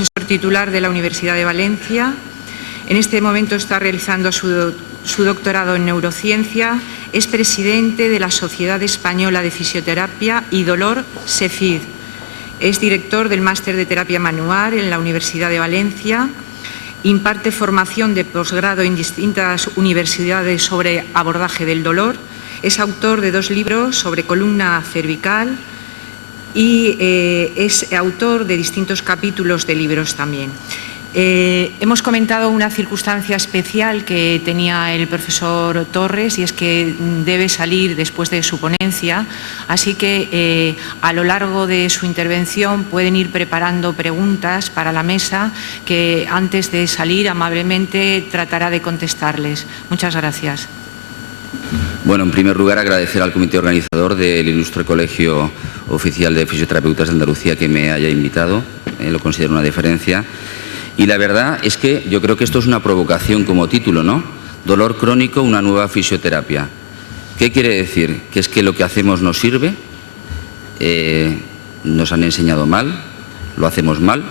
profesor titular de la Universidad de Valencia. En este momento está realizando su doctorado en neurociencia. Es presidente de la Sociedad Española de Fisioterapia y Dolor, SEFID. Es director del Máster de Terapia Manual en la Universidad de Valencia. Imparte formación de posgrado en distintas universidades sobre abordaje del dolor. Es autor de 2 libros sobre columna cervical y es autor de distintos capítulos de libros también. Hemos comentado una circunstancia especial que tenía el profesor Torres, y es que debe salir después de su ponencia, así que a lo largo de su intervención pueden ir preparando preguntas para la mesa que antes de salir amablemente tratará de contestarles. Muchas gracias. Bueno, en primer lugar, agradecer al comité organizador del Ilustre Colegio Oficial de Fisioterapeutas de Andalucía que me haya invitado. Lo considero una deferencia. Y la verdad es que yo creo que esto es una provocación como título, ¿no? Dolor crónico, una nueva fisioterapia. ¿Qué quiere decir? ¿Que es que lo que hacemos no sirve? ¿Nos han enseñado mal? ¿Lo hacemos mal?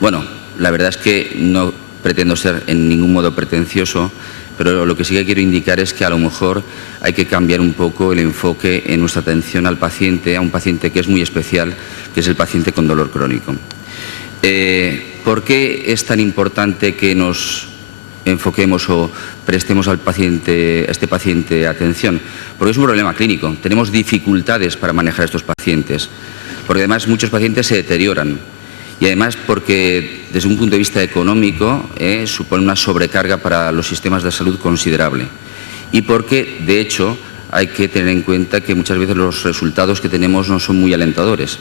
Bueno, la verdad es que no pretendo ser en ningún modo pretencioso, pero lo que sí que quiero indicar es que a lo mejor hay que cambiar un poco el enfoque en nuestra atención al paciente, a un paciente que es muy especial, que es el paciente con dolor crónico. ¿Por qué es tan importante que nos enfoquemos o prestemos a este paciente atención? Porque es un problema clínico. Tenemos dificultades para manejar a estos pacientes, porque además muchos pacientes se deterioran. Y además porque desde un punto de vista económico supone una sobrecarga para los sistemas de salud considerable. Y porque, de hecho, hay que tener en cuenta que muchas veces los resultados que tenemos no son muy alentadores.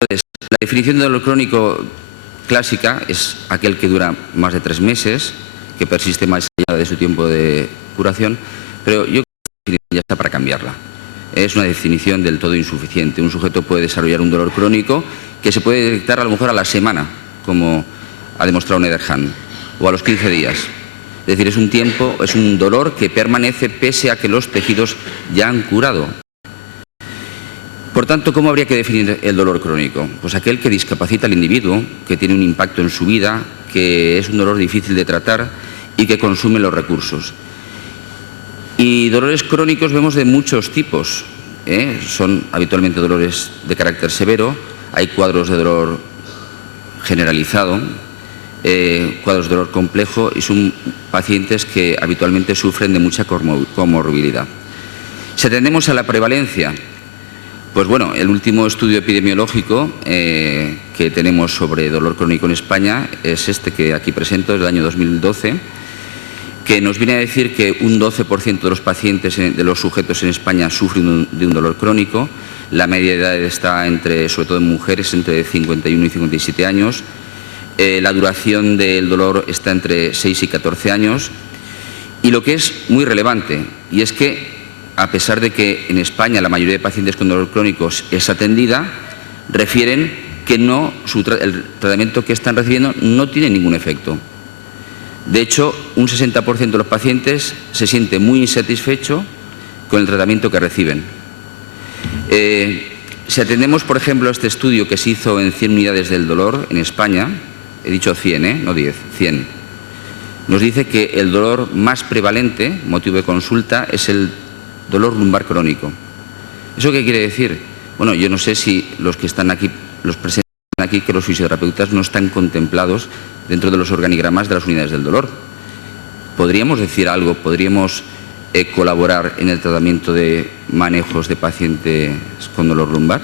Entonces, la definición de dolor crónico clásica es aquel que dura más de 3 meses, que persiste más allá de su tiempo de curación, pero yo creo que ya está para cambiarla. Es una definición del todo insuficiente. Un sujeto puede desarrollar un dolor crónico que se puede detectar a lo mejor a la semana, como ha demostrado Nederhan, o a los 15 días. Es decir, es un dolor que permanece pese a que los tejidos ya han curado. Por tanto, ¿cómo habría que definir el dolor crónico? Pues aquel que discapacita al individuo, que tiene un impacto en su vida, que es un dolor difícil de tratar y que consume los recursos. Y dolores crónicos vemos de muchos tipos. Son habitualmente dolores de carácter severo. Hay cuadros de dolor generalizado, cuadros de dolor complejo, y son pacientes que habitualmente sufren de mucha comorbilidad. Si atendemos a la prevalencia, pues bueno, el último estudio epidemiológico que tenemos sobre dolor crónico en España es este que aquí presento, del año 2012, que nos viene a decir que un 12% de los pacientes, de los sujetos en España, sufren de un dolor crónico. La media de edad está sobre todo en mujeres, entre 51 y 57 años. La duración del dolor está entre 6 y 14 años. Y lo que es muy relevante, y es que a pesar de que en España la mayoría de pacientes con dolor crónico es atendida, refieren que el tratamiento que están recibiendo no tiene ningún efecto. De hecho, un 60% de los pacientes se siente muy insatisfecho con el tratamiento que reciben. Si atendemos, por ejemplo, este estudio que se hizo en 100 unidades del dolor en España, he dicho 100, no 10, 100, nos dice que el dolor más prevalente, motivo de consulta, es el dolor lumbar crónico. ¿Eso qué quiere decir? Bueno, yo no sé si los que están aquí, los presentes aquí, que los fisioterapeutas no están contemplados dentro de los organigramas de las unidades del dolor. ¿Podríamos decir algo? ¿Podríamos colaborar en el tratamiento de manejos de pacientes con dolor lumbar?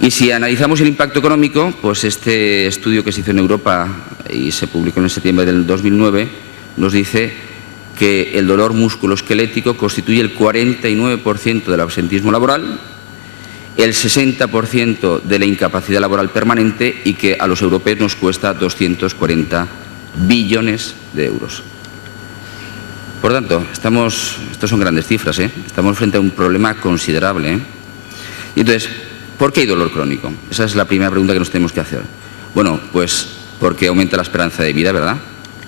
Y si analizamos el impacto económico, pues este estudio que se hizo en Europa y se publicó en septiembre del 2009 nos dice que el dolor musculoesquelético constituye el 49% del absentismo laboral, el 60% de la incapacidad laboral permanente, y que a los europeos nos cuesta 240 billones de euros. Por tanto, estos son grandes cifras, estamos frente a un problema considerable. Y entonces, ¿por qué hay dolor crónico? Esa es la primera pregunta que nos tenemos que hacer. Bueno, pues porque aumenta la esperanza de vida, ¿verdad?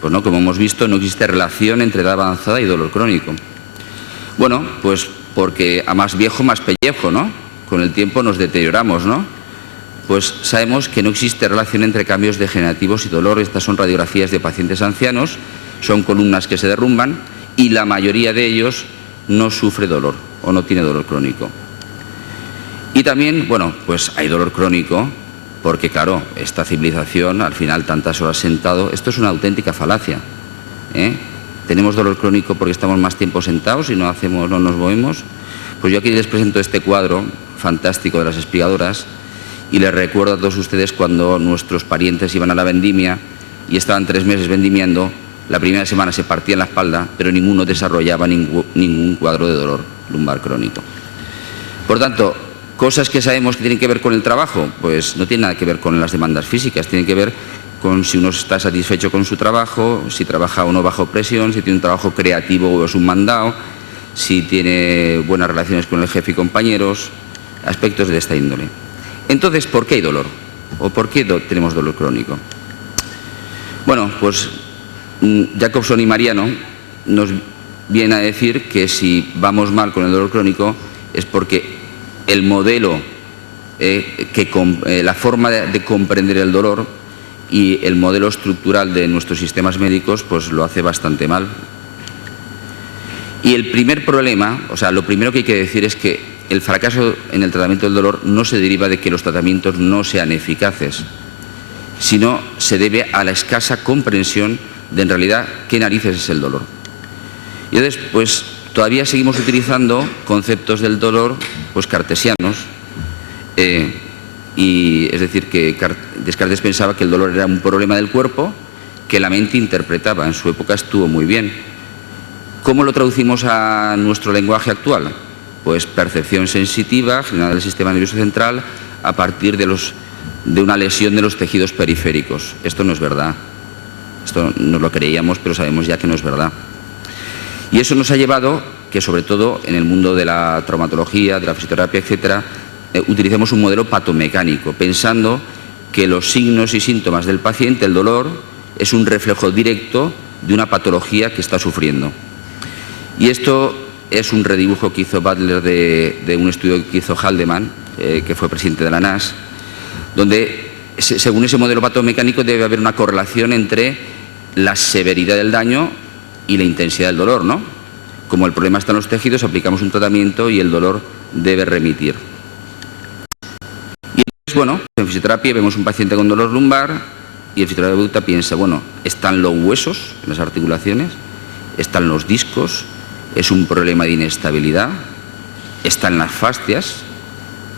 Pues no, como hemos visto, no existe relación entre edad avanzada y dolor crónico. Bueno, pues porque a más viejo, más pellejo, ¿no? Con el tiempo nos deterioramos, ¿no? pues sabemos que no existe relación entre cambios degenerativos y dolor. Estas son radiografías de pacientes ancianos, son columnas que se derrumban y la mayoría de ellos no sufre dolor o no tiene dolor crónico. Y también, bueno, pues hay dolor crónico porque, claro, esta civilización, al final, tantas horas sentado, esto es una auténtica falacia, ¿eh? Tenemos dolor crónico porque estamos más tiempo sentados y no nos movemos. Pues yo aquí les presento este cuadro fantástico de las espigadoras y les recuerdo a todos ustedes cuando nuestros parientes iban a la vendimia y estaban 3 meses vendimiando, la primera semana se partían la espalda, pero ninguno desarrollaba ningún cuadro de dolor lumbar crónico. Por tanto, cosas que sabemos que tienen que ver con el trabajo, pues no tienen nada que ver con las demandas físicas, tienen que ver con si uno está satisfecho con su trabajo, si trabaja o no bajo presión, si tiene un trabajo creativo o es un mandado, si tiene buenas relaciones con el jefe y compañeros, aspectos de esta índole. Entonces, ¿por qué hay dolor? ¿O por qué tenemos dolor crónico? Bueno, pues Jacobson y Mariano nos vienen a decir que si vamos mal con el dolor crónico es porque el modelo, la forma de comprender el dolor y el modelo estructural de nuestros sistemas médicos pues lo hace bastante mal. Y el primer problema, o sea, lo primero que hay que decir es que el fracaso en el tratamiento del dolor no se deriva de que los tratamientos no sean eficaces, sino se debe a la escasa comprensión de en realidad qué narices es el dolor. Y entonces, pues todavía seguimos utilizando conceptos del dolor pues cartesianos, y es decir, que Descartes pensaba que el dolor era un problema del cuerpo que la mente interpretaba. En su época estuvo muy bien. ¿Cómo lo traducimos a nuestro lenguaje actual? Pues percepción sensitiva generada del sistema nervioso central a partir de una lesión de los tejidos periféricos. Esto no es verdad. Esto nos lo creíamos, pero sabemos ya que no es verdad. Y eso nos ha llevado que, sobre todo en el mundo de la traumatología, de la fisioterapia, etcétera, utilicemos un modelo patomecánico, pensando que los signos y síntomas del paciente, el dolor, es un reflejo directo de una patología que está sufriendo. Y esto es un redibujo que hizo Butler de un estudio que hizo Haldeman, que fue presidente de la NAS, donde, según ese modelo patomecánico, debe haber una correlación entre la severidad del daño y la intensidad del dolor, ¿no? Como el problema está en los tejidos, aplicamos un tratamiento y el dolor debe remitir. Y entonces, bueno, en fisioterapia vemos un paciente con dolor lumbar y el fisioterapeuta piensa, bueno, ¿están los huesos en las articulaciones? ¿Están los discos? ¿Es un problema de inestabilidad? ¿Están las fascias?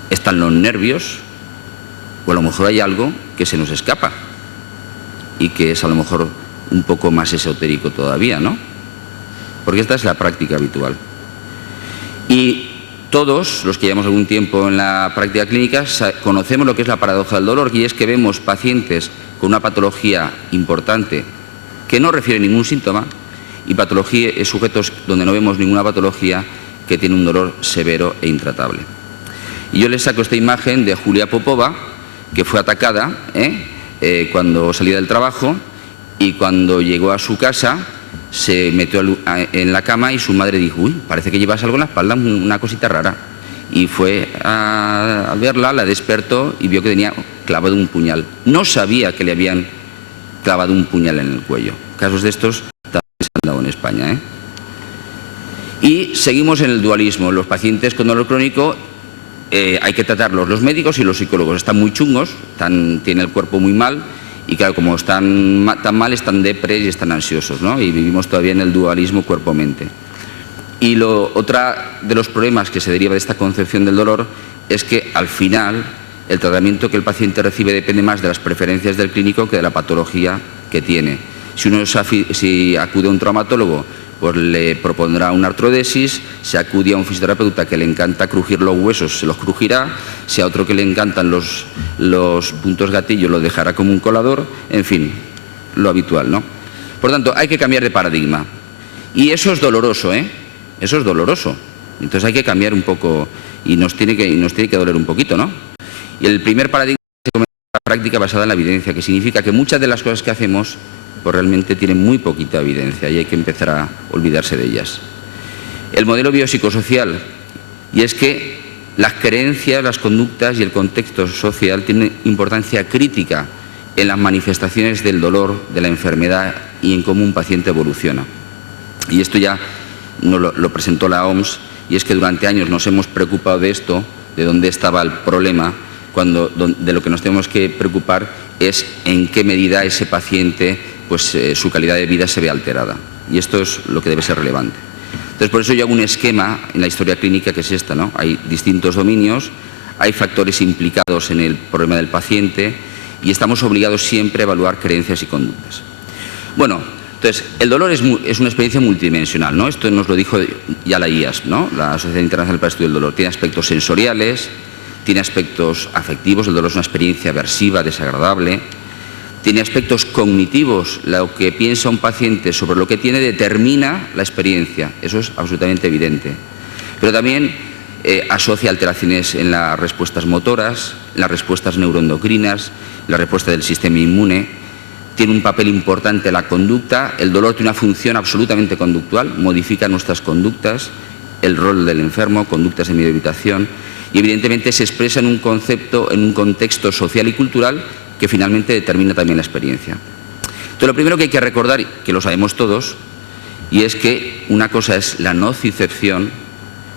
¿Están los nervios? O a lo mejor hay algo que se nos escapa y que es a lo mejor un poco más esotérico todavía, ¿no? Porque esta es la práctica habitual. Y todos los que llevamos algún tiempo en la práctica clínica conocemos lo que es la paradoja del dolor, y es que vemos pacientes con una patología importante que no refiere ningún síntoma y sujetos donde no vemos ninguna patología que tiene un dolor severo e intratable. Y yo les saco esta imagen de Julia Popova, que fue atacada cuando salía del trabajo, y cuando llegó a su casa se metió en la cama y su madre dijo, uy, parece que llevas algo en la espalda, una cosita rara. Y fue a verla, la despertó y vio que tenía clavado un puñal. No sabía que le habían clavado un puñal en el cuello. Casos de estos también se han dado en España, Y seguimos en el dualismo. Los pacientes con dolor crónico hay que tratarlos los médicos y los psicólogos. Están muy chungos, tienen el cuerpo muy mal y claro, como están tan mal, están depres y están ansiosos, ¿no? Y vivimos todavía en el dualismo cuerpo-mente. Y otra de los problemas que se deriva de esta concepción del dolor es que al final el tratamiento que el paciente recibe depende más de las preferencias del clínico que de la patología que tiene. Si acude a un traumatólogo, pues le propondrá una artrodesis. Si acude a un fisioterapeuta que le encanta crujir los huesos, se los crujirá. Si a otro que le encantan los puntos gatillo, lo dejará como un colador. En fin, lo habitual, ¿no? Por tanto, hay que cambiar de paradigma. Y eso es doloroso, Eso es doloroso. Entonces hay que cambiar un poco y nos tiene que doler un poquito, ¿no? Y el primer paradigma es la práctica basada en la evidencia, que significa que muchas de las cosas que hacemos pues realmente tienen muy poquita evidencia y hay que empezar a olvidarse de ellas. El modelo biopsicosocial, y es que las creencias, las conductas y el contexto social tienen importancia crítica en las manifestaciones del dolor, de la enfermedad y en cómo un paciente evoluciona. Y esto ya nos lo presentó la OMS, y es que durante años nos hemos preocupado de esto, de dónde estaba el problema, cuando de lo que nos tenemos que preocupar es en qué medida ese paciente, pues su calidad de vida se ve alterada. Y esto es lo que debe ser relevante. Entonces, por eso yo hago un esquema en la historia clínica que es esta, ¿no? Hay distintos dominios, hay factores implicados en el problema del paciente y estamos obligados siempre a evaluar creencias y conductas. Bueno, entonces, el dolor es una experiencia multidimensional, ¿no? Esto nos lo dijo ya la IASP, ¿no? La Sociedad Internacional para el Estudio del Dolor. Tiene aspectos sensoriales, tiene aspectos afectivos, el dolor es una experiencia aversiva, desagradable, tiene aspectos cognitivos, lo que piensa un paciente sobre lo que tiene determina la experiencia, eso es absolutamente evidente. Pero también asocia alteraciones en las respuestas motoras, en las respuestas neuroendocrinas, en la respuesta del sistema inmune. Tiene un papel importante la conducta, el dolor tiene una función absolutamente conductual, modifica nuestras conductas, el rol del enfermo, conductas de miedo-evitación, y evidentemente se expresa en un concepto, en un contexto social y cultural que finalmente determina también la experiencia. Entonces, lo primero que hay que recordar, que lo sabemos todos, y es que una cosa es la nocicepción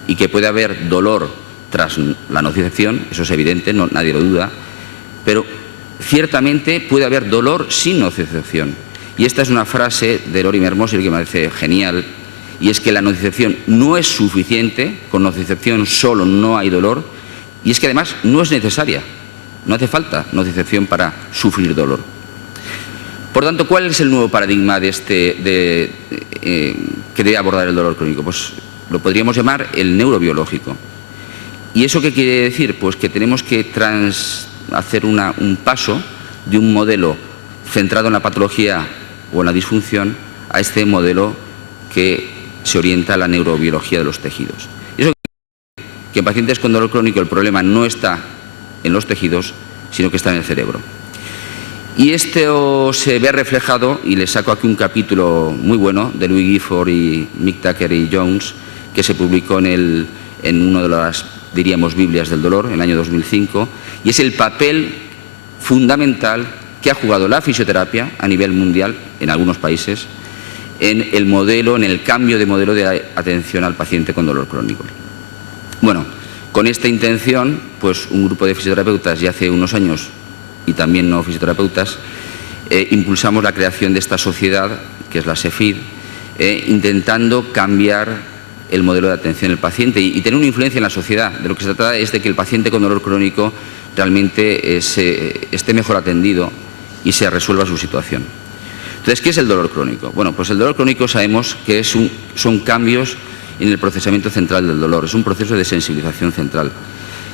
y que puede haber dolor tras la nocicepción, eso es evidente, nadie lo duda, pero ciertamente puede haber dolor sin nocicepción. Y esta es una frase de Lorimer Moseley que me parece genial, y es que la nocicepción no es suficiente, con nocicepción solo no hay dolor, y es que además no es necesaria, no hace falta nocicepción para sufrir dolor. Por tanto, ¿cuál es el nuevo paradigma que debe abordar el dolor crónico? Pues lo podríamos llamar el neurobiológico. ¿Y eso qué quiere decir? Pues que tenemos que hacer un paso de un modelo centrado en la patología o en la disfunción a este modelo que se orienta a la neurobiología de los tejidos. Eso quiere decir que en pacientes con dolor crónico el problema no está en los tejidos, sino que está en el cerebro. Y esto se ve reflejado, y les saco aquí un capítulo muy bueno de Louis Gifford y Mick Tucker y Jones, que se publicó en una de las, diríamos, Biblias del dolor, en el año 2005, y es el papel fundamental que ha jugado la fisioterapia a nivel mundial, en algunos países, en el modelo, en el cambio de modelo de atención al paciente con dolor crónico. Bueno, con esta intención, pues un grupo de fisioterapeutas ya hace unos años, y también no fisioterapeutas, impulsamos la creación de esta sociedad, que es la SEFID, intentando cambiar el modelo de atención al paciente y tener una influencia en la sociedad. De lo que se trata es de que el paciente con dolor crónico realmente esté mejor atendido y se resuelva su situación. Entonces, ¿qué es el dolor crónico? Bueno, pues el dolor crónico sabemos que son cambios en el procesamiento central del dolor, es un proceso de sensibilización central,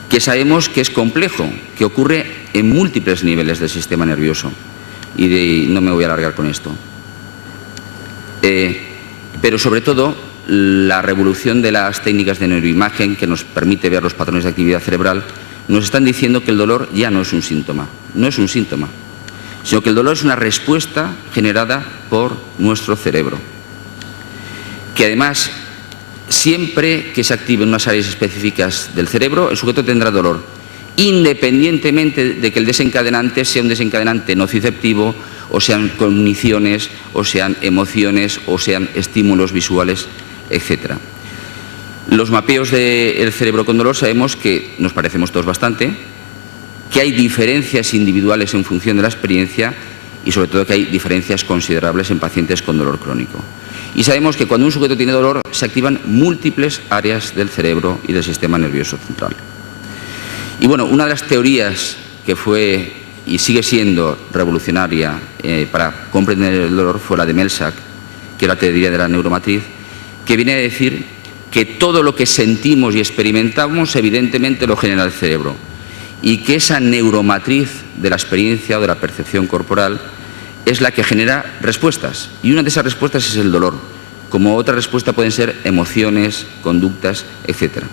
que sabemos que es complejo, que ocurre en múltiples niveles del sistema nervioso, y no me voy a alargar con esto. Pero sobre todo, la revolución de las técnicas de neuroimagen, que nos permite ver los patrones de actividad cerebral, nos están diciendo que el dolor ya no es un síntoma, sino que el dolor es una respuesta generada por nuestro cerebro, que además, siempre que se activen unas áreas específicas del cerebro, el sujeto tendrá dolor, independientemente de que el desencadenante sea un desencadenante nociceptivo, o sean cogniciones, o sean emociones, o sean estímulos visuales, etc. Los mapeos del cerebro con dolor sabemos que nos parecemos todos bastante, que hay diferencias individuales en función de la experiencia y sobre todo que hay diferencias considerables en pacientes con dolor crónico. Y sabemos que cuando un sujeto tiene dolor se activan múltiples áreas del cerebro y del sistema nervioso central. Y bueno, una de las teorías que fue y sigue siendo revolucionaria para comprender el dolor fue la de Melsack, que es la teoría de la neuromatriz, que viene a decir que todo lo que sentimos y experimentamos evidentemente lo genera el cerebro y que esa neuromatriz de la experiencia o de la percepción corporal es la que genera respuestas, y una de esas respuestas es el dolor, como otra respuesta pueden ser emociones, conductas, etc.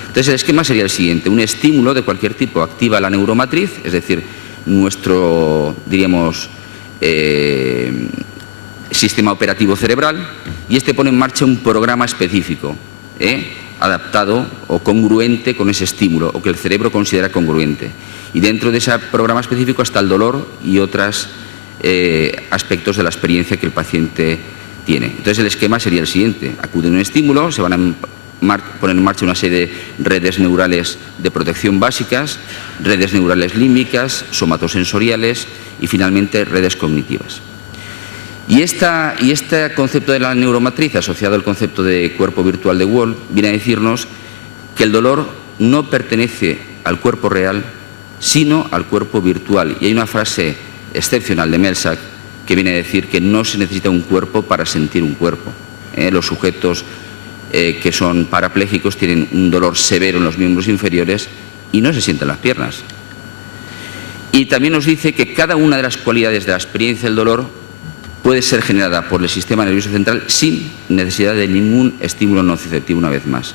Entonces el esquema sería el siguiente: un estímulo de cualquier tipo activa la neuromatriz, es decir, nuestro, diríamos, sistema operativo cerebral, y este pone en marcha un programa específico, adaptado o congruente con ese estímulo, o que el cerebro considera congruente. Y dentro de ese programa específico está el dolor y otros aspectos de la experiencia que el paciente tiene. Entonces el esquema sería el siguiente: acude un estímulo, se van a poner en marcha una serie de redes neurales de protección básicas, redes neurales límbicas, somatosensoriales y finalmente redes cognitivas. Y este concepto de la neuromatriz, asociado al concepto de cuerpo virtual de Wolff, viene a decirnos que el dolor no pertenece al cuerpo real, sino al cuerpo virtual. Y hay una frase excepcional de Melsack que viene a decir que no se necesita un cuerpo para sentir un cuerpo. Los sujetos que son parapléjicos tienen un dolor severo en los miembros inferiores y no se sienten las piernas. Y también nos dice que cada una de las cualidades de la experiencia del dolor puede ser generada por el sistema nervioso central sin necesidad de ningún estímulo nociceptivo, una vez más.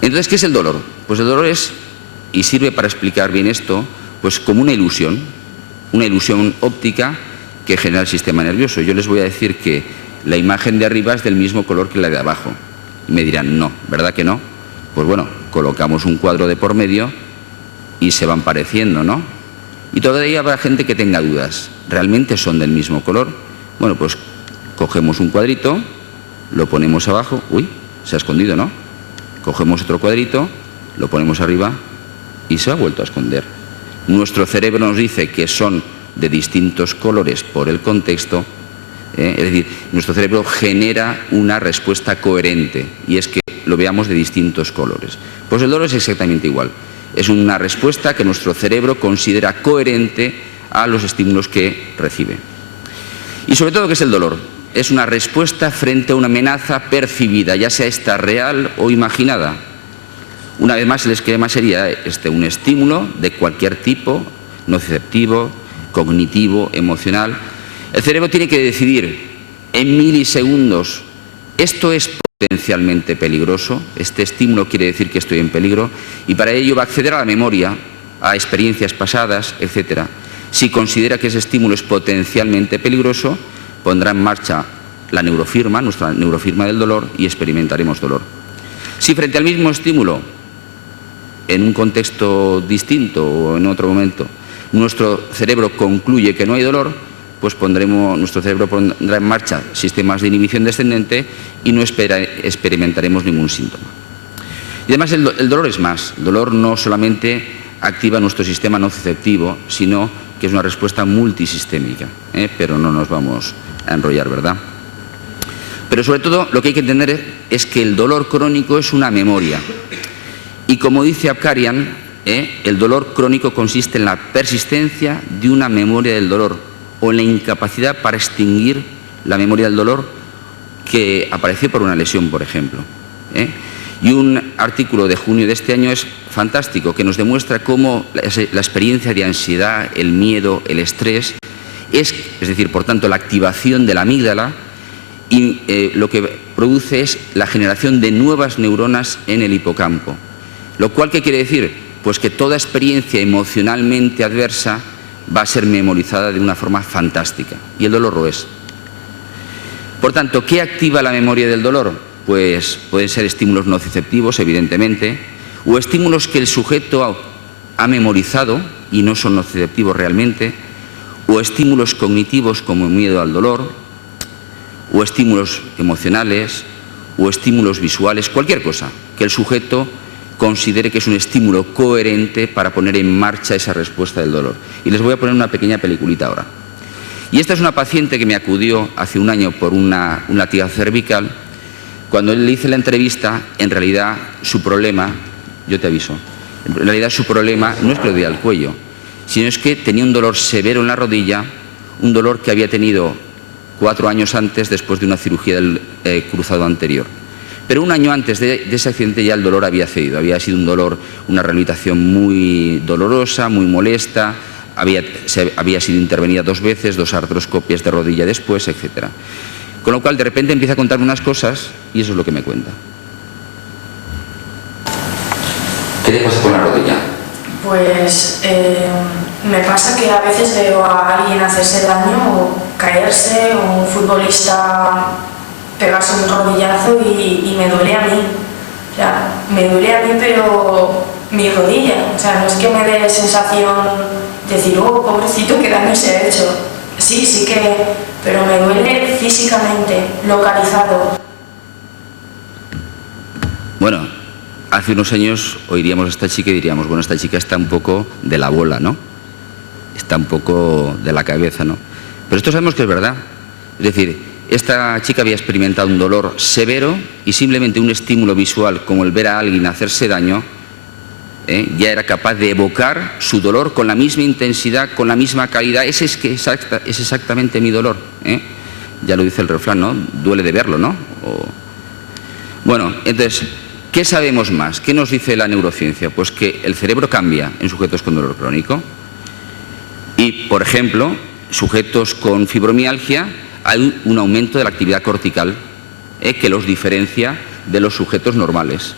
Entonces, ¿qué es el dolor? Pues el dolor es, y sirve para explicar bien esto, pues como una ilusión óptica que genera el sistema nervioso. Yo les voy a decir que la imagen de arriba es del mismo color que la de abajo. Y me dirán, no, ¿verdad que no? Pues bueno, colocamos un cuadro de por medio y se van pareciendo, ¿no? Y todavía habrá gente que tenga dudas. ¿Realmente son del mismo color? Bueno, pues cogemos un cuadrito, lo ponemos abajo. Uy, se ha escondido, ¿no? Cogemos otro cuadrito, lo ponemos arriba y se ha vuelto a esconder. Nuestro cerebro nos dice que son de distintos colores por el contexto. Es decir, nuestro cerebro genera una respuesta coherente y es que lo veamos de distintos colores. Pues el dolor es exactamente igual. Es una respuesta que nuestro cerebro considera coherente a los estímulos que recibe. Y sobre todo, ¿qué es el dolor? Es una respuesta frente a una amenaza percibida, ya sea esta real o imaginada. Una vez más, el esquema sería un estímulo de cualquier tipo, nociceptivo, cognitivo, emocional. El cerebro tiene que decidir en milisegundos: esto es potencialmente peligroso, este estímulo quiere decir que estoy en peligro, y para ello va a acceder a la memoria, a experiencias pasadas, etc. Si considera que ese estímulo es potencialmente peligroso, pondrá en marcha la neurofirma, nuestra neurofirma del dolor, y experimentaremos dolor. Si frente al mismo estímulo, en un contexto distinto o en otro momento, nuestro cerebro concluye que no hay dolor, pues nuestro cerebro pondrá en marcha sistemas de inhibición descendente y no experimentaremos ningún síntoma. Y además el dolor es más. El dolor no solamente activa nuestro sistema nociceptivo, sino que es una respuesta multisistémica. Pero no nos vamos a enrollar, ¿verdad? Pero sobre todo lo que hay que entender es que el dolor crónico es una memoria. Y como dice Abkarian, el dolor crónico consiste en la persistencia de una memoria del dolor o en la incapacidad para extinguir la memoria del dolor que apareció por una lesión, por ejemplo. Y un artículo de junio de este año es fantástico, que nos demuestra cómo la experiencia de ansiedad, el miedo, el estrés, es decir, por tanto, la activación de la amígdala, y lo que produce es la generación de nuevas neuronas en el hipocampo. Lo cual, ¿qué quiere decir? Pues que toda experiencia emocionalmente adversa va a ser memorizada de una forma fantástica, y el dolor lo es. Por tanto, ¿qué activa la memoria del dolor? Pues pueden ser estímulos nociceptivos, evidentemente, o estímulos que el sujeto ha memorizado y no son nociceptivos realmente, o estímulos cognitivos como miedo al dolor, o estímulos emocionales, o estímulos visuales, cualquier cosa que el sujeto considere que es un estímulo coherente para poner en marcha esa respuesta del dolor. Y les voy a poner una pequeña peliculita ahora. Y esta es una paciente que me acudió hace un año por una latigazo cervical. Cuando le hice la entrevista, en realidad su problema, yo te aviso, en realidad su problema no es pérdida del cuello, sino es que tenía un dolor severo en la rodilla, un dolor que había tenido 4 años antes después de una cirugía del cruzado anterior. Pero un año antes de ese accidente ya el dolor había cedido, había sido un dolor, una rehabilitación muy dolorosa, muy molesta, había sido intervenida 2 veces, 2 artroscopias de rodilla después, etc. Con lo cual de repente empieza a contarme unas cosas y eso es lo que me cuenta. ¿Qué te pasa con la rodilla? Pues me pasa que a veces veo a alguien hacerse daño o caerse, o un futbolista pegarse un rodillazo y me duele a mí. sea, me duele a mí, pero mi rodilla. O sea, no es que me dé sensación de decir, oh, pobrecito, qué daño se ha hecho. Sí que, pero me duele físicamente, localizado. Bueno, hace unos años oiríamos a esta chica y diríamos, bueno, esta chica está un poco de la bola, ¿no? Está un poco de la cabeza, ¿no? Pero esto sabemos que es verdad. Es decir, esta chica había experimentado un dolor severo y simplemente un estímulo visual como el ver a alguien hacerse daño, ya era capaz de evocar su dolor con la misma intensidad, con la misma calidad. Ese es exactamente mi dolor. Ya lo dice el refrán, ¿no? Duele de verlo, ¿no? Bueno, entonces, ¿qué sabemos más? ¿Qué nos dice la neurociencia? Pues que el cerebro cambia en sujetos con dolor crónico y, por ejemplo, sujetos con fibromialgia hay un aumento de la actividad cortical que los diferencia de los sujetos normales.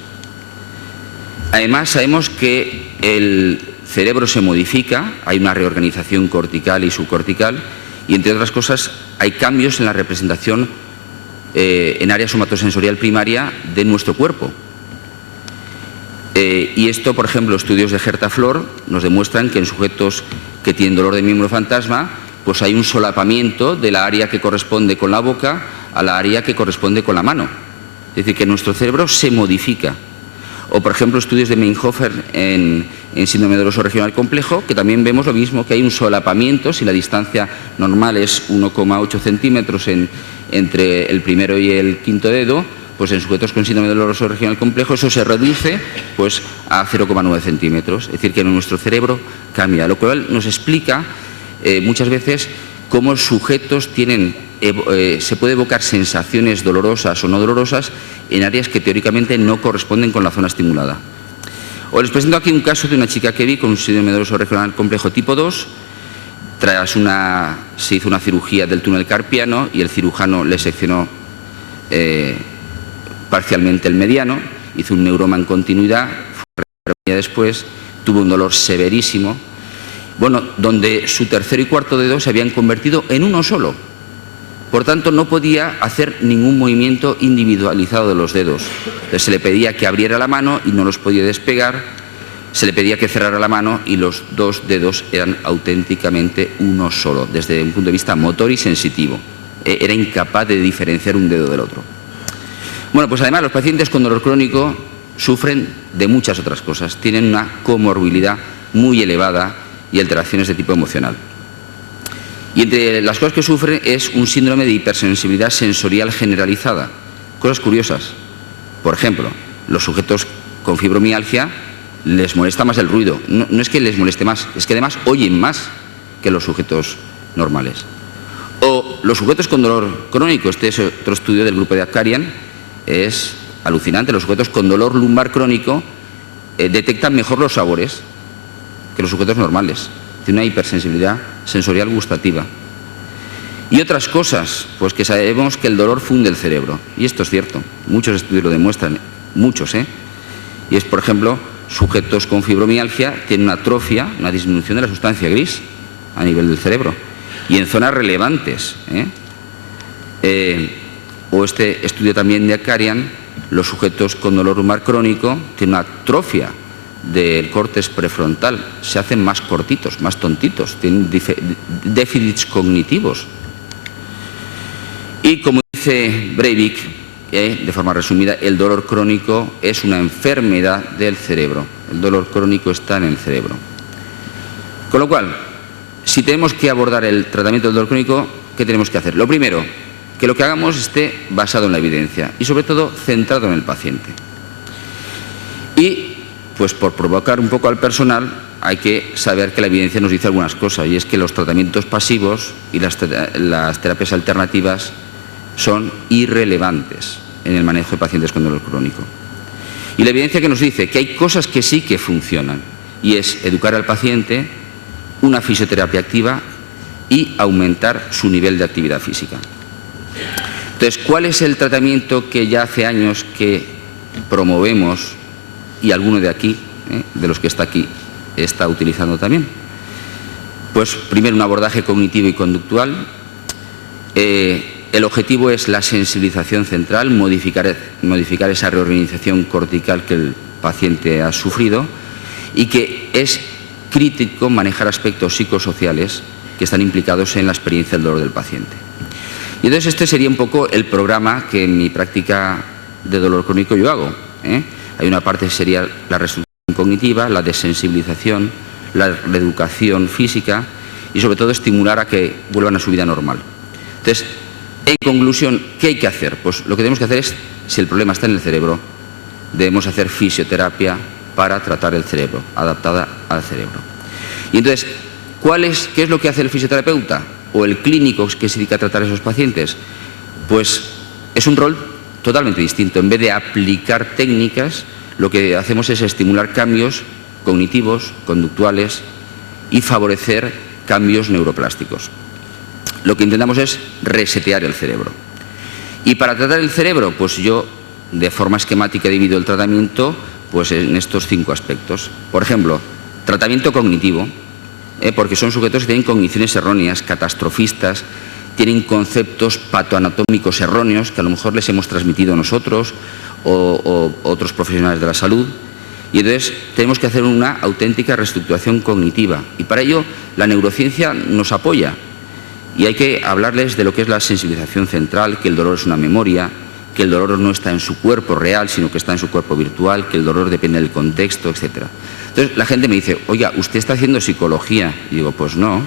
Además, sabemos que el cerebro se modifica, hay una reorganización cortical y subcortical y, entre otras cosas, hay cambios en la representación en área somatosensorial primaria de nuestro cuerpo. Y esto, por ejemplo, estudios de Gerta Flor nos demuestran que en sujetos que tienen dolor de miembro fantasma, pues hay un solapamiento de la área que corresponde con la boca a la área que corresponde con la mano. Es decir, que nuestro cerebro se modifica. O, por ejemplo, estudios de Meinhofer en síndrome doloroso regional complejo, que también vemos lo mismo, que hay un solapamiento, si la distancia normal es 1,8 centímetros entre el primero y el quinto dedo, pues en sujetos con síndrome doloroso regional complejo eso se reduce pues, a 0,9 centímetros. Es decir, que nuestro cerebro cambia, lo cual nos explica muchas veces cómo sujetos se puede evocar sensaciones dolorosas o no dolorosas en áreas que teóricamente no corresponden con la zona estimulada. Os les presento aquí un caso de una chica que vi con un síndrome doloroso regional complejo tipo 2. Se hizo una cirugía del túnel carpiano y el cirujano le seccionó parcialmente el mediano, hizo un neuroma en continuidad, fue después, tuvo un dolor severísimo, bueno, donde su tercero y cuarto dedo se habían convertido en uno solo. Por tanto, no podía hacer ningún movimiento individualizado de los dedos. Entonces, se le pedía que abriera la mano y no los podía despegar, se le pedía que cerrara la mano y los dos dedos eran auténticamente uno solo, desde un punto de vista motor y sensitivo. Era incapaz de diferenciar un dedo del otro. Bueno, pues además los pacientes con dolor crónico sufren de muchas otras cosas. Tienen una comorbilidad muy elevada y alteraciones de tipo emocional. Y entre las cosas que sufren es un síndrome de hipersensibilidad sensorial generalizada. Cosas curiosas. Por ejemplo, los sujetos con fibromialgia les molesta más el ruido. No es que les moleste más, es que además oyen más que los sujetos normales. O los sujetos con dolor crónico, este es otro estudio del grupo de Akkarian, es alucinante. Los sujetos con dolor lumbar crónico detectan mejor los sabores que los sujetos normales. Tiene una hipersensibilidad sensorial gustativa. Y otras cosas, pues que sabemos que el dolor funde el cerebro. Y esto es cierto, muchos estudios lo demuestran, muchos, Y es, por ejemplo, sujetos con fibromialgia tienen una atrofia, una disminución de la sustancia gris a nivel del cerebro. Y en zonas relevantes. O este estudio también de Akkarian, los sujetos con dolor lumbar crónico tienen una atrofia del córtex prefrontal, se hacen más cortitos, más tontitos, tienen déficits cognitivos. Y como dice Breivik, de forma resumida, el dolor crónico es una enfermedad del cerebro. El dolor crónico está en el cerebro. Con lo cual, si tenemos que abordar el tratamiento del dolor crónico, ¿qué tenemos que hacer? Lo primero, que lo que hagamos esté basado en la evidencia y sobre todo centrado en el paciente. Y pues por provocar un poco al personal hay que saber que la evidencia nos dice algunas cosas, y es que los tratamientos pasivos y las terapias alternativas son irrelevantes en el manejo de pacientes con dolor crónico. Y la evidencia que nos dice que hay cosas que sí que funcionan, y es educar al paciente, una fisioterapia activa y aumentar su nivel de actividad física. Entonces, ¿cuál es el tratamiento que ya hace años que promovemos y alguno de aquí, de los que está aquí, está utilizando también? Pues primero un abordaje cognitivo y conductual, el objetivo es la sensibilización central, modificar esa reorganización cortical que el paciente ha sufrido, y que es crítico manejar aspectos psicosociales que están implicados en la experiencia del dolor del paciente. Y entonces este sería un poco el programa que en mi práctica de dolor crónico yo hago. Hay una parte que sería la reestructuración cognitiva, la desensibilización, la reeducación física y sobre todo estimular a que vuelvan a su vida normal. Entonces, en conclusión, ¿qué hay que hacer? Pues lo que tenemos que hacer es, si el problema está en el cerebro, debemos hacer fisioterapia para tratar el cerebro, adaptada al cerebro. Y entonces, ¿qué es lo que hace el fisioterapeuta o el clínico que se dedica a tratar a esos pacientes? Pues es un rol totalmente distinto. En vez de aplicar técnicas, lo que hacemos es estimular cambios cognitivos, conductuales y favorecer cambios neuroplásticos. Lo que intentamos es resetear el cerebro. Y para tratar el cerebro, pues yo de forma esquemática divido el tratamiento pues en estos 5 aspectos. Por ejemplo, tratamiento cognitivo, porque son sujetos que tienen cogniciones erróneas, catastrofistas, tienen conceptos patoanatómicos erróneos que a lo mejor les hemos transmitido nosotros o otros profesionales de la salud. Y entonces tenemos que hacer una auténtica reestructuración cognitiva. Y para ello la neurociencia nos apoya. Y hay que hablarles de lo que es la sensibilización central, que el dolor es una memoria, que el dolor no está en su cuerpo real, sino que está en su cuerpo virtual, que el dolor depende del contexto, etc. Entonces la gente me dice, oiga, ¿usted está haciendo psicología? Y digo, pues no.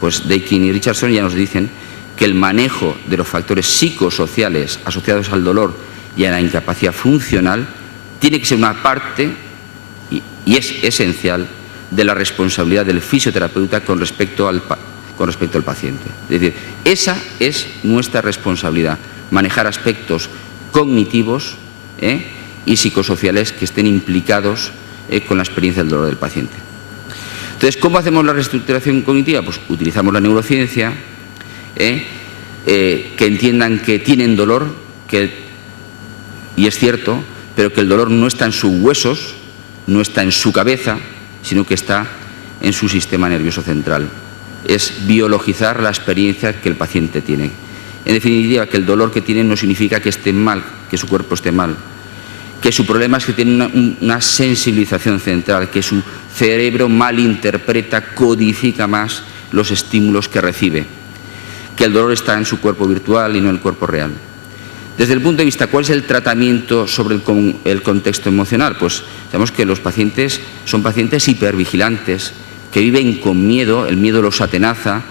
Pues Deikin y Richardson ya nos dicen que el manejo de los factores psicosociales asociados al dolor y a la incapacidad funcional tiene que ser una parte, y es esencial, de la responsabilidad del fisioterapeuta con respecto al paciente. Es decir, esa es nuestra responsabilidad, manejar aspectos cognitivos y psicosociales que estén implicados con la experiencia del dolor del paciente. Entonces, ¿cómo hacemos la reestructuración cognitiva? Pues utilizamos la neurociencia, que entiendan que tienen dolor, y es cierto, pero que el dolor no está en sus huesos, no está en su cabeza, sino que está en su sistema nervioso central. Es biologizar la experiencia que el paciente tiene. En definitiva, que el dolor que tiene no significa que esté mal, que su cuerpo esté mal, que su problema es que tiene una sensibilización central, que su cerebro malinterpreta, codifica más los estímulos que recibe, que el dolor está en su cuerpo virtual y no en el cuerpo real. Desde el punto de vista, ¿cuál es el tratamiento sobre el contexto emocional? Pues sabemos que los pacientes son pacientes hipervigilantes, que viven con miedo, el miedo los atenaza,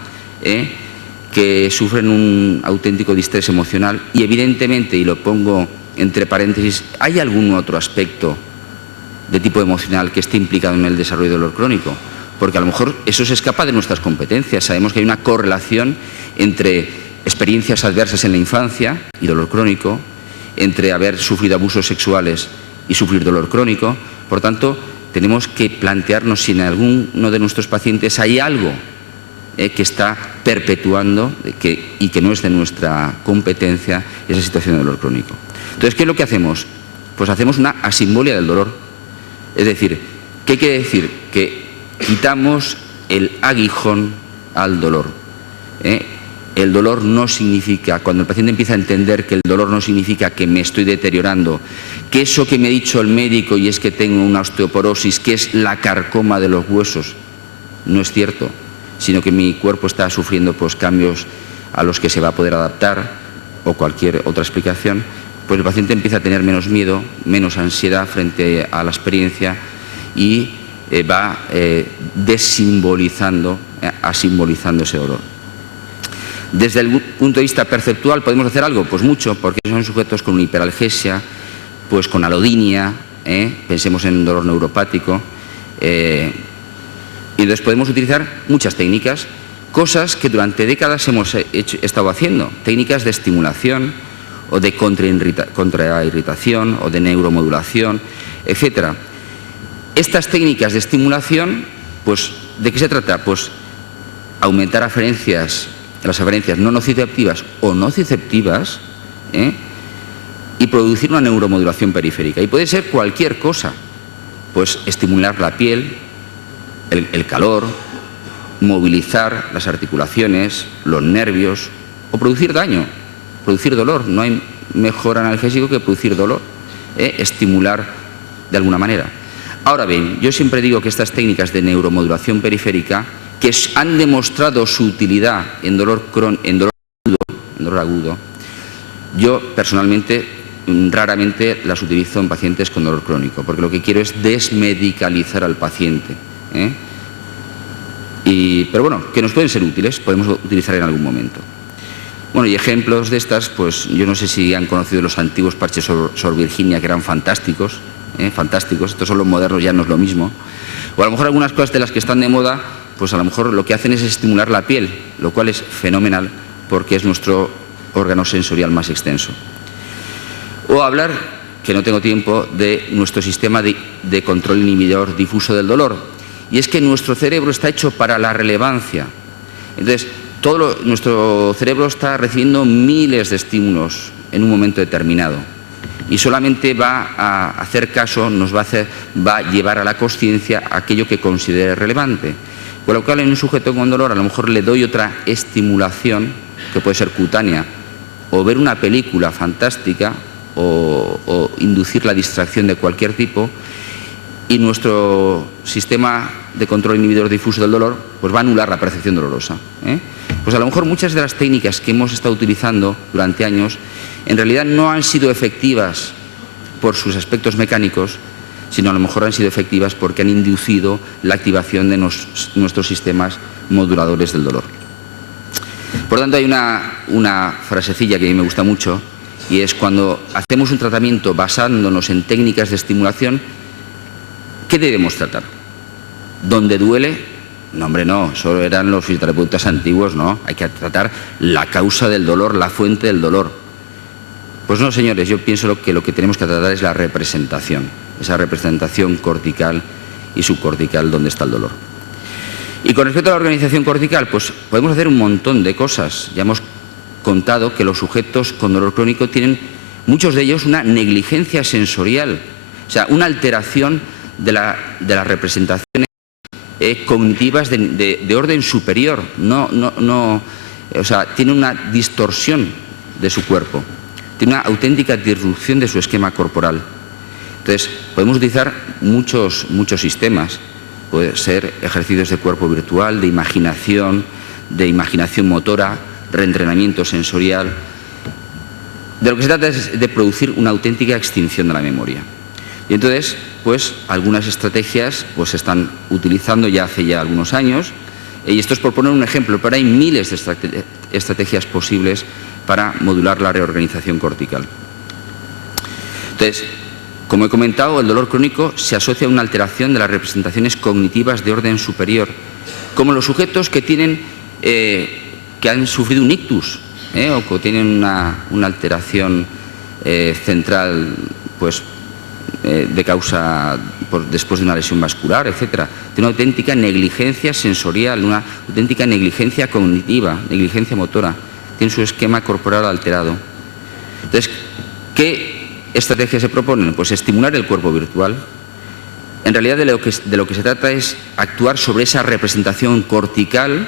que sufren un auténtico distrés emocional y evidentemente, y lo pongo entre paréntesis, ¿hay algún otro aspecto de tipo emocional que esté implicado en el desarrollo del dolor crónico? Porque a lo mejor eso se escapa de nuestras competencias. Sabemos que hay una correlación entre experiencias adversas en la infancia y dolor crónico, entre haber sufrido abusos sexuales y sufrir dolor crónico. Por tanto, tenemos que plantearnos si en alguno de nuestros pacientes hay algo que está perpetuando y que no es de nuestra competencia esa situación de dolor crónico. Entonces, ¿qué es lo que hacemos? Pues hacemos una asimbolia del dolor. Es decir, ¿qué quiere decir? Que quitamos el aguijón al dolor. El dolor no significa, cuando el paciente empieza a entender que el dolor no significa que me estoy deteriorando, que eso que me ha dicho el médico y es que tengo una osteoporosis, que es la carcoma de los huesos, no es cierto, sino que mi cuerpo está sufriendo pues cambios a los que se va a poder adaptar o cualquier otra explicación, pues el paciente empieza a tener menos miedo, menos ansiedad frente a la experiencia y va desimbolizando, asimbolizando ese dolor. Desde el punto de vista perceptual, ¿podemos hacer algo? Pues mucho, porque son sujetos con hiperalgesia, pues con alodinia, pensemos en un dolor neuropático, y entonces podemos utilizar muchas técnicas, cosas que durante décadas hemos estado haciendo, técnicas de estimulación o de contrairritación o de neuromodulación, etc. Estas técnicas de estimulación, pues, ¿de qué se trata? Pues aumentar las aferencias no nociceptivas o nociceptivas, y producir una neuromodulación periférica. Y puede ser cualquier cosa, pues estimular la piel, el calor, movilizar las articulaciones, los nervios o producir daño. producir dolor. No hay mejor analgésico que producir dolor, estimular de alguna manera. Ahora bien, yo siempre digo que estas técnicas de neuromodulación periférica, que han demostrado su utilidad en dolor agudo, yo personalmente raramente las utilizo en pacientes con dolor crónico, porque lo que quiero es desmedicalizar al paciente. Pero bueno, que nos pueden ser útiles, podemos utilizar en algún momento. Bueno, y ejemplos de estas, pues yo no sé si han conocido los antiguos parches Sor Virginia, que eran fantásticos, fantásticos. Estos son los modernos, ya no es lo mismo. O a lo mejor algunas cosas de las que están de moda, pues a lo mejor lo que hacen es estimular la piel, lo cual es fenomenal porque es nuestro órgano sensorial más extenso. O hablar, que no tengo tiempo, de nuestro sistema de control inhibidor difuso del dolor. Y es que nuestro cerebro está hecho para la relevancia. Entonces, nuestro cerebro está recibiendo miles de estímulos en un momento determinado. Y solamente va a hacer caso, va a llevar a la consciencia aquello que considere relevante. Con lo cual, en un sujeto con dolor, a lo mejor le doy otra estimulación, que puede ser cutánea, o ver una película fantástica, o inducir la distracción de cualquier tipo, y nuestro sistema de control inhibidor difuso del dolor pues va a anular la percepción dolorosa. Pues a lo mejor muchas de las técnicas que hemos estado utilizando durante años en realidad no han sido efectivas por sus aspectos mecánicos, sino a lo mejor han sido efectivas porque han inducido la activación de nuestros sistemas moduladores del dolor. Por tanto, hay una frasecilla que a mí me gusta mucho, y es: cuando hacemos un tratamiento basándonos en técnicas de estimulación, ¿qué debemos tratar? ¿Dónde duele? No, hombre, no, solo eran los fisioterapeutas antiguos, no. Hay que tratar la causa del dolor, la fuente del dolor. Pues no, señores, yo pienso que lo que tenemos que tratar es la representación, esa representación cortical y subcortical donde está el dolor. Y con respecto a la organización cortical, pues podemos hacer un montón de cosas. Ya hemos contado que los sujetos con dolor crónico tienen, muchos de ellos, una negligencia sensorial, o sea, una alteración de las representaciones cognitivas de orden superior. O sea, tiene una distorsión de su cuerpo, tiene una auténtica disrupción de su esquema corporal. Entonces, podemos utilizar muchos sistemas. Puede ser ejercicios de cuerpo virtual, de imaginación motora, reentrenamiento sensorial. De lo que se trata es de producir una auténtica extinción de la memoria. Y entonces, pues algunas estrategias pues se están utilizando ya hace algunos años, y esto es por poner un ejemplo, pero hay miles de estrategias posibles para modular la reorganización cortical. Entonces, como he comentado, el dolor crónico se asocia a una alteración de las representaciones cognitivas de orden superior, como los sujetos que han sufrido un ictus, o que tienen una alteración central, pues de causa después de una lesión vascular, etcétera. Tiene una auténtica negligencia sensorial, una auténtica negligencia cognitiva, negligencia motora. Tiene su esquema corporal alterado. Entonces, ¿qué estrategias se proponen? Pues estimular el cuerpo virtual. En realidad de lo que se trata es actuar sobre esa representación cortical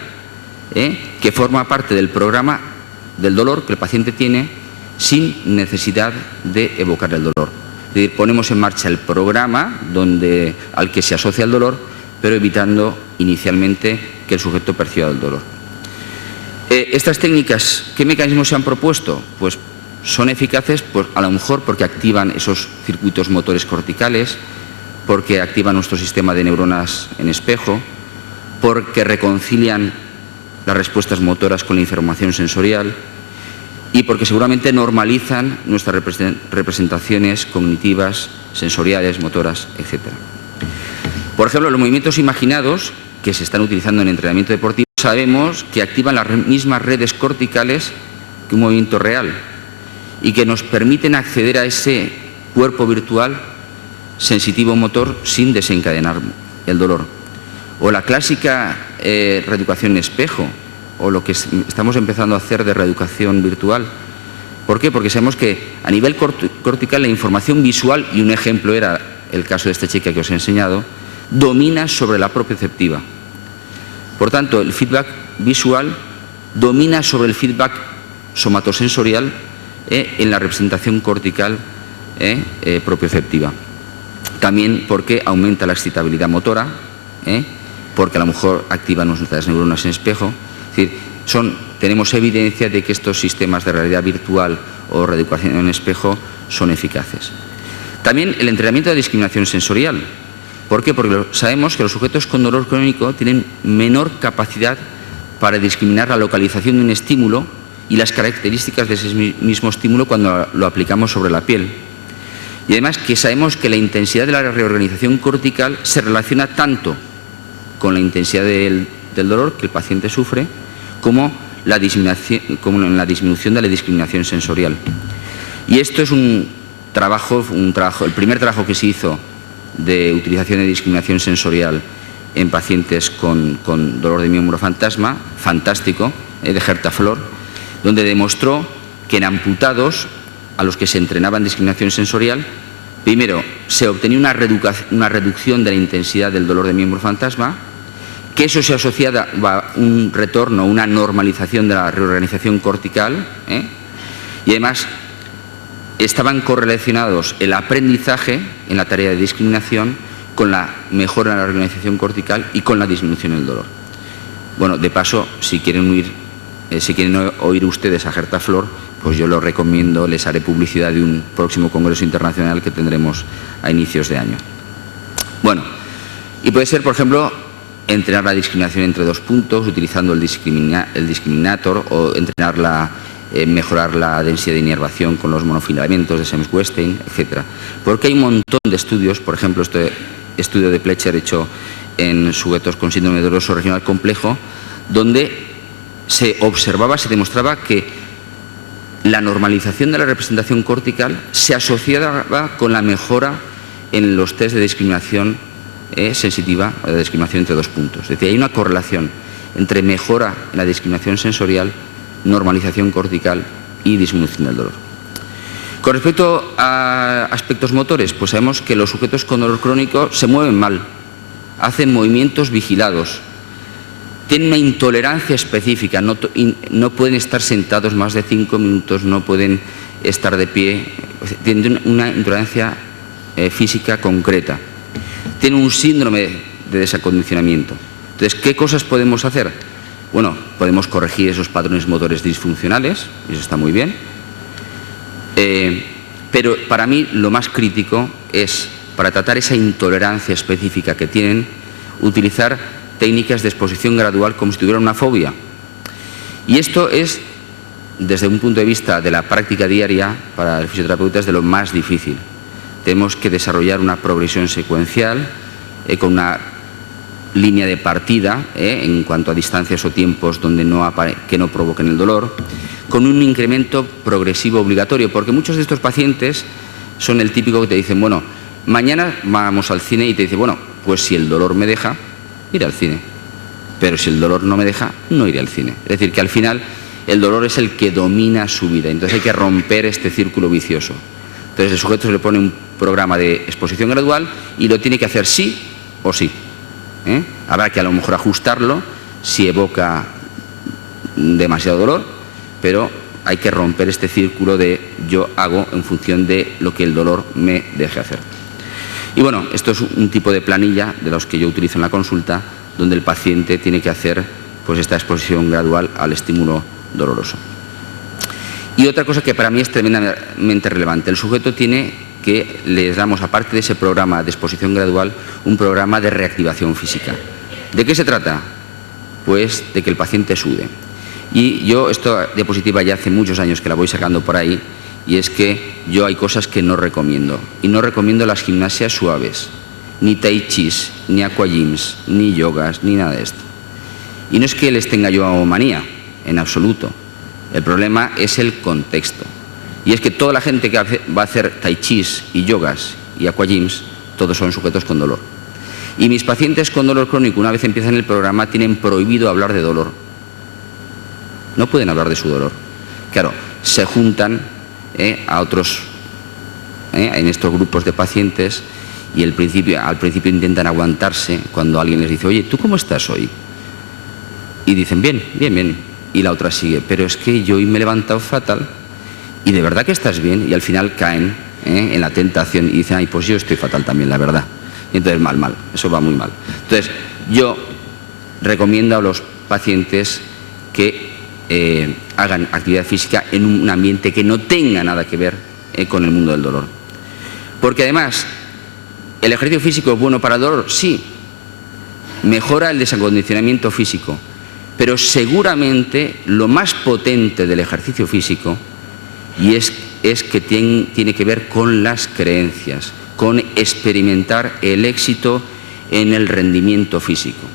que forma parte del programa del dolor que el paciente tiene, sin necesidad de evocar el dolor. Es decir, ponemos en marcha el programa al que se asocia el dolor, pero evitando inicialmente que el sujeto perciba el dolor. Estas técnicas, ¿qué mecanismos se han propuesto? Pues son eficaces, pues, a lo mejor porque activan esos circuitos motores corticales, porque activan nuestro sistema de neuronas en espejo, porque reconcilian las respuestas motoras con la información sensorial, y porque seguramente normalizan nuestras representaciones cognitivas, sensoriales, motoras, etc. Por ejemplo, los movimientos imaginados que se están utilizando en entrenamiento deportivo, sabemos que activan las mismas redes corticales que un movimiento real y que nos permiten acceder a ese cuerpo virtual sensitivo motor sin desencadenar el dolor. O la clásica reeducación en espejo, o lo que estamos empezando a hacer de reeducación virtual. ¿Por qué? Porque sabemos que a nivel cortical la información visual, y un ejemplo era el caso de esta chica que os he enseñado, domina sobre la propioceptiva. Por tanto, el feedback visual domina sobre el feedback somatosensorial en la representación cortical propioceptiva. También porque aumenta la excitabilidad motora, porque a lo mejor activa nuestras neuronas en espejo. Es decir, tenemos evidencia de que estos sistemas de realidad virtual o reeducación en espejo son eficaces. También el entrenamiento de discriminación sensorial. ¿Por qué? Porque sabemos que los sujetos con dolor crónico tienen menor capacidad para discriminar la localización de un estímulo y las características de ese mismo estímulo cuando lo aplicamos sobre la piel. Y además que sabemos que la intensidad de la reorganización cortical se relaciona tanto con la intensidad del dolor que el paciente sufre como en la disminución de la discriminación sensorial. Y esto es el primer trabajo que se hizo de utilización de discriminación sensorial en pacientes con dolor de miembro fantasma, fantástico, de Gerta Flor, donde demostró que en amputados a los que se entrenaba en discriminación sensorial, primero se obtenía una reducción de la intensidad del dolor de miembro fantasma, que eso se asociaba a un retorno, una normalización de la reorganización cortical, y además estaban correlacionados el aprendizaje en la tarea de discriminación con la mejora en la reorganización cortical y con la disminución del dolor. Bueno, de paso, si quieren oír ustedes a Gerta Flor, pues yo lo recomiendo, les haré publicidad de un próximo congreso internacional que tendremos a inicios de año. Bueno, y puede ser, por ejemplo, entrenar la discriminación entre dos puntos, utilizando el discriminator, o mejorar la densidad de inervación con los monofilamentos de Semmes-Weinstein, etc. Porque hay un montón de estudios, por ejemplo, este estudio de Pletcher hecho en sujetos con síndrome doloroso regional complejo, donde se demostraba que la normalización de la representación cortical se asociaba con la mejora en los test de discriminación sensitiva, o de discriminación entre dos puntos. Es decir, hay una correlación entre mejora en la discriminación sensorial, normalización cortical y disminución del dolor. Con respecto a aspectos motores, pues sabemos que los sujetos con dolor crónico se mueven mal, hacen movimientos vigilados, tienen una intolerancia específica, no pueden estar sentados más de 5 minutos, no pueden estar de pie, tienen una intolerancia física concreta, tienen un síndrome de desacondicionamiento. Entonces, ¿qué cosas podemos hacer? Bueno, podemos corregir esos patrones motores disfuncionales, y eso está muy bien, pero para mí lo más crítico es, para tratar esa intolerancia específica que tienen, utilizar técnicas de exposición gradual como si tuvieran una fobia. Y esto es, desde un punto de vista de la práctica diaria, para el fisioterapeuta es de lo más difícil. Tenemos que desarrollar una progresión secuencial con una línea de partida en cuanto a distancias o tiempos que no provoquen el dolor, con un incremento progresivo obligatorio, porque muchos de estos pacientes son el típico que te dicen, bueno, mañana vamos al cine, y te dice, bueno, pues si el dolor me deja, iré al cine, pero si el dolor no me deja, no iré al cine. Es decir, que al final el dolor es el que domina su vida, entonces hay que romper este círculo vicioso. Entonces el sujeto se le pone un programa de exposición gradual y lo tiene que hacer sí o sí. Habrá que a lo mejor ajustarlo si evoca demasiado dolor, pero hay que romper este círculo de yo hago en función de lo que el dolor me deje hacer. Y bueno, esto es un tipo de planilla de los que yo utilizo en la consulta, donde el paciente tiene que hacer pues esta exposición gradual al estímulo doloroso. Y otra cosa que para mí es tremendamente relevante, el sujeto tiene que, les damos, aparte de ese programa de exposición gradual, un programa de reactivación física. ¿De qué se trata? Pues de que el paciente sude. Y yo, esta diapositiva ya hace muchos años que la voy sacando por ahí, y es que yo hay cosas que no recomiendo. Y no recomiendo las gimnasias suaves, ni tai chis, ni aquagyms, ni yogas, ni nada de esto. Y no es que les tenga yo manía, en absoluto. El problema es el contexto. Y es que toda la gente que va a hacer tai chis y yogas y aquagyms, todos son sujetos con dolor. Y mis pacientes con dolor crónico, una vez empiezan el programa, tienen prohibido hablar de dolor. No pueden hablar de su dolor. Claro, se juntan a otros, en estos grupos de pacientes, y al principio intentan aguantarse cuando alguien les dice, oye, ¿tú cómo estás hoy? Y dicen, bien, bien, bien. Y la otra sigue, pero es que yo hoy me he levantado fatal ¿y de verdad que estás bien? Y al final caen en la tentación y dicen, ay, pues yo estoy fatal también, la verdad. Y entonces mal, eso va muy mal. Entonces yo recomiendo a los pacientes que hagan actividad física en un ambiente que no tenga nada que ver con el mundo del dolor. Porque además, ¿el ejercicio físico es bueno para el dolor? Sí, mejora el desacondicionamiento físico, pero seguramente lo más potente del ejercicio físico y es que tiene que ver con las creencias, con experimentar el éxito en el rendimiento físico.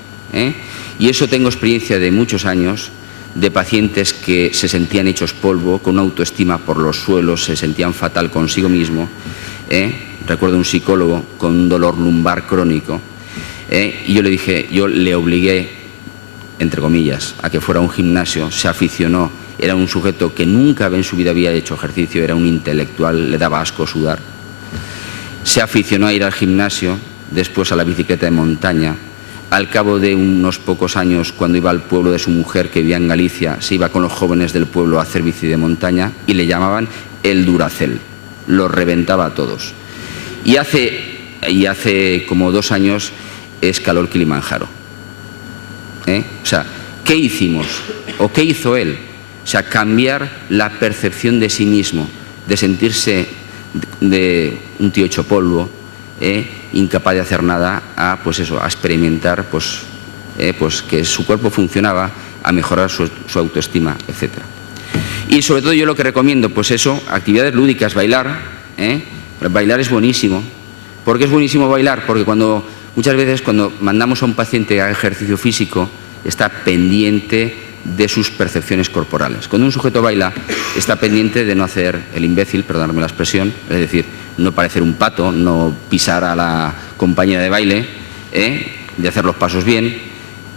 Y eso tengo experiencia de muchos años, de pacientes que se sentían hechos polvo, con una autoestima por los suelos, se sentían fatal consigo mismo. Recuerdo un psicólogo con un dolor lumbar crónico, y yo le obligué, entre comillas, a que fuera a un gimnasio, se aficionó, era un sujeto que nunca en su vida había hecho ejercicio, era un intelectual, le daba asco sudar. Se aficionó a ir al gimnasio, después a la bicicleta de montaña. Al cabo de unos pocos años, cuando iba al pueblo de su mujer, que vivía en Galicia, se iba con los jóvenes del pueblo a hacer bici de montaña y le llamaban el Duracell, los reventaba a todos. Y hace como 2 años escaló el Kilimanjaro. O sea, ¿qué hicimos? ¿O qué hizo él? O sea, cambiar la percepción de sí mismo, de sentirse de un tío hecho polvo, incapaz de hacer nada, a experimentar que su cuerpo funcionaba, a mejorar su autoestima, etc. Y sobre todo yo lo que recomiendo, actividades lúdicas, bailar. Bailar es buenísimo. ¿Por qué es buenísimo bailar? Porque muchas veces cuando mandamos a un paciente a ejercicio físico, está pendiente de sus percepciones corporales. Cuando un sujeto baila, está pendiente de no hacer el imbécil, perdonadme la expresión, es decir, no parecer un pato, no pisar a la compañera de baile, de hacer los pasos bien.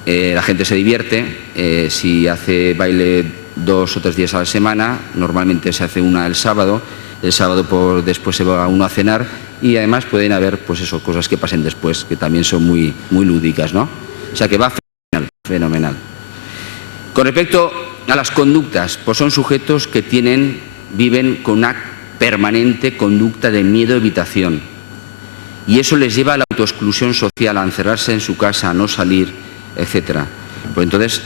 La gente se divierte, si hace baile 2 o 3 días a la semana, normalmente se hace una el sábado después se va uno a cenar, y además pueden haber cosas que pasen después, que también son muy, muy lúdicas, ¿no? O sea que va fenomenal. Con respecto a las conductas, son sujetos que viven con una permanente conducta de miedo-evitación. Y eso les lleva a la autoexclusión social, a encerrarse en su casa, a no salir, etc. Entonces,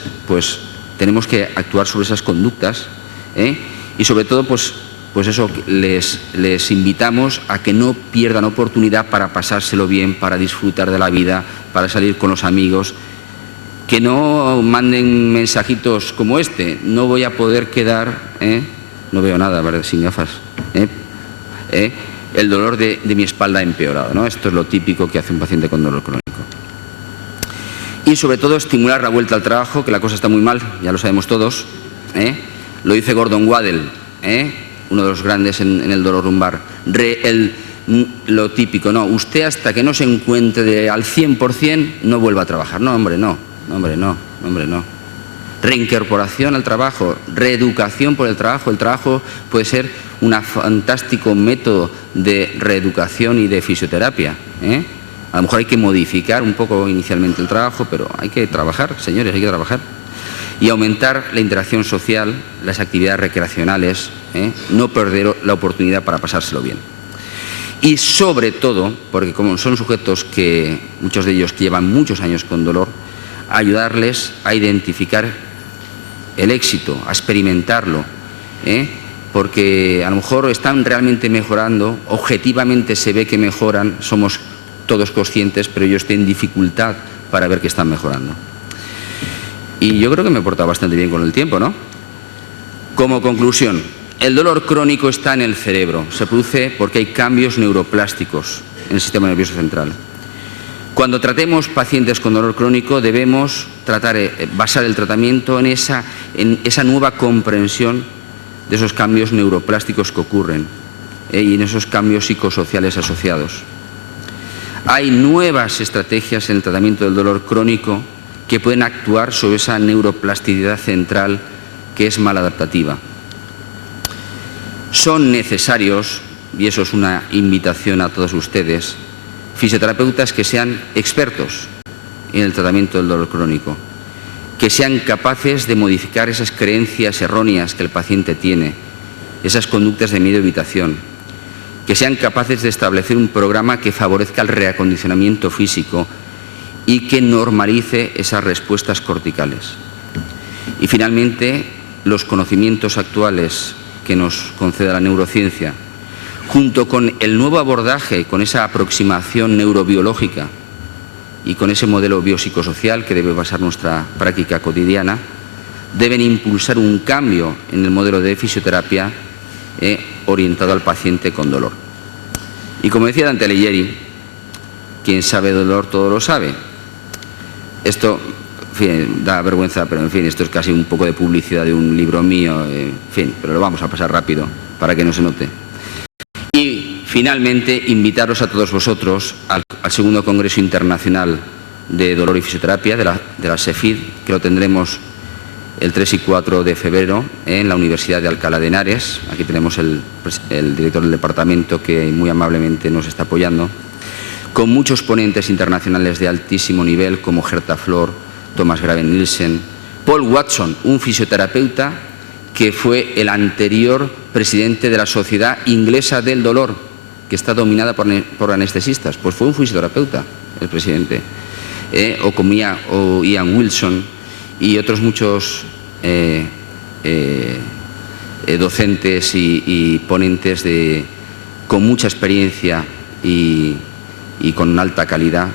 tenemos que actuar sobre esas conductas, y sobre todo, les invitamos a que no pierdan oportunidad para pasárselo bien, para disfrutar de la vida, para salir con los amigos. Que no manden mensajitos como este, no voy a poder quedar, no veo nada, ¿verdad? Sin gafas, el dolor de mi espalda ha empeorado, ¿no? Esto es lo típico que hace un paciente con dolor crónico. Y sobre todo estimular la vuelta al trabajo, que la cosa está muy mal, ya lo sabemos todos, lo dice Gordon Waddell, uno de los grandes en el dolor lumbar. Lo típico, no, usted hasta que no se encuentre al 100% no vuelva a trabajar. No, hombre, no. Reincorporación al trabajo, reeducación por el trabajo puede ser un fantástico método de reeducación y de fisioterapia. A lo mejor hay que modificar un poco inicialmente el trabajo, pero hay que trabajar, señores, hay que trabajar. Y aumentar la interacción social, las actividades recreacionales, no perder la oportunidad para pasárselo bien. Y sobre todo, porque como son sujetos que, muchos de ellos que llevan muchos años con dolor, ayudarles a identificar el éxito, a experimentarlo, porque a lo mejor están realmente mejorando, objetivamente se ve que mejoran, somos todos conscientes, pero ellos tienen dificultad para ver que están mejorando. Y yo creo que me he portado bastante bien con el tiempo, ¿no? Como conclusión, el dolor crónico está en el cerebro, se produce porque hay cambios neuroplásticos en el sistema nervioso central. Cuando tratemos pacientes con dolor crónico debemos basar el tratamiento en esa nueva comprensión de esos cambios neuroplásticos que ocurren y en esos cambios psicosociales asociados. Hay nuevas estrategias en el tratamiento del dolor crónico que pueden actuar sobre esa neuroplasticidad central que es maladaptativa. Son necesarios, y eso es una invitación a todos ustedes, fisioterapeutas que sean expertos en el tratamiento del dolor crónico, que sean capaces de modificar esas creencias erróneas que el paciente tiene, esas conductas de miedo y evitación, que sean capaces de establecer un programa que favorezca el reacondicionamiento físico y que normalice esas respuestas corticales. Y finalmente, los conocimientos actuales que nos concede la neurociencia, junto con el nuevo abordaje, con esa aproximación neurobiológica y con ese modelo biopsicosocial que debe basar nuestra práctica cotidiana, deben impulsar un cambio en el modelo de fisioterapia orientado al paciente con dolor. Y como decía Dante Alighieri, quien sabe dolor todo lo sabe. Esto, en fin, da vergüenza, pero en fin, esto es casi un poco de publicidad de un libro mío, en fin, pero lo vamos a pasar rápido para que no se note. Y finalmente, invitaros a todos vosotros al segundo Congreso Internacional de Dolor y Fisioterapia de la SEFID, que lo tendremos el 3 y 4 de febrero en la Universidad de Alcalá de Henares. Aquí tenemos el director del departamento que muy amablemente nos está apoyando, con muchos ponentes internacionales de altísimo nivel como Gerta Flor, Thomas Graven Nielsen, Paul Watson, un fisioterapeuta que fue el anterior presidente de la Sociedad Inglesa del Dolor, que está dominada por anestesistas, pues fue un fisioterapeuta el presidente, o Ian Wilson y otros muchos docentes y ponentes con mucha experiencia y con alta calidad.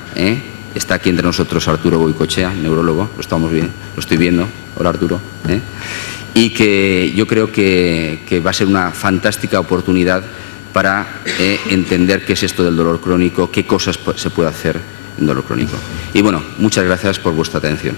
Está aquí entre nosotros Arturo Goicoechea, neurólogo, lo estoy viendo. Hola Arturo. Y que yo creo que va a ser una fantástica oportunidad para entender qué es esto del dolor crónico, qué cosas se puede hacer en dolor crónico. Y bueno, muchas gracias por vuestra atención.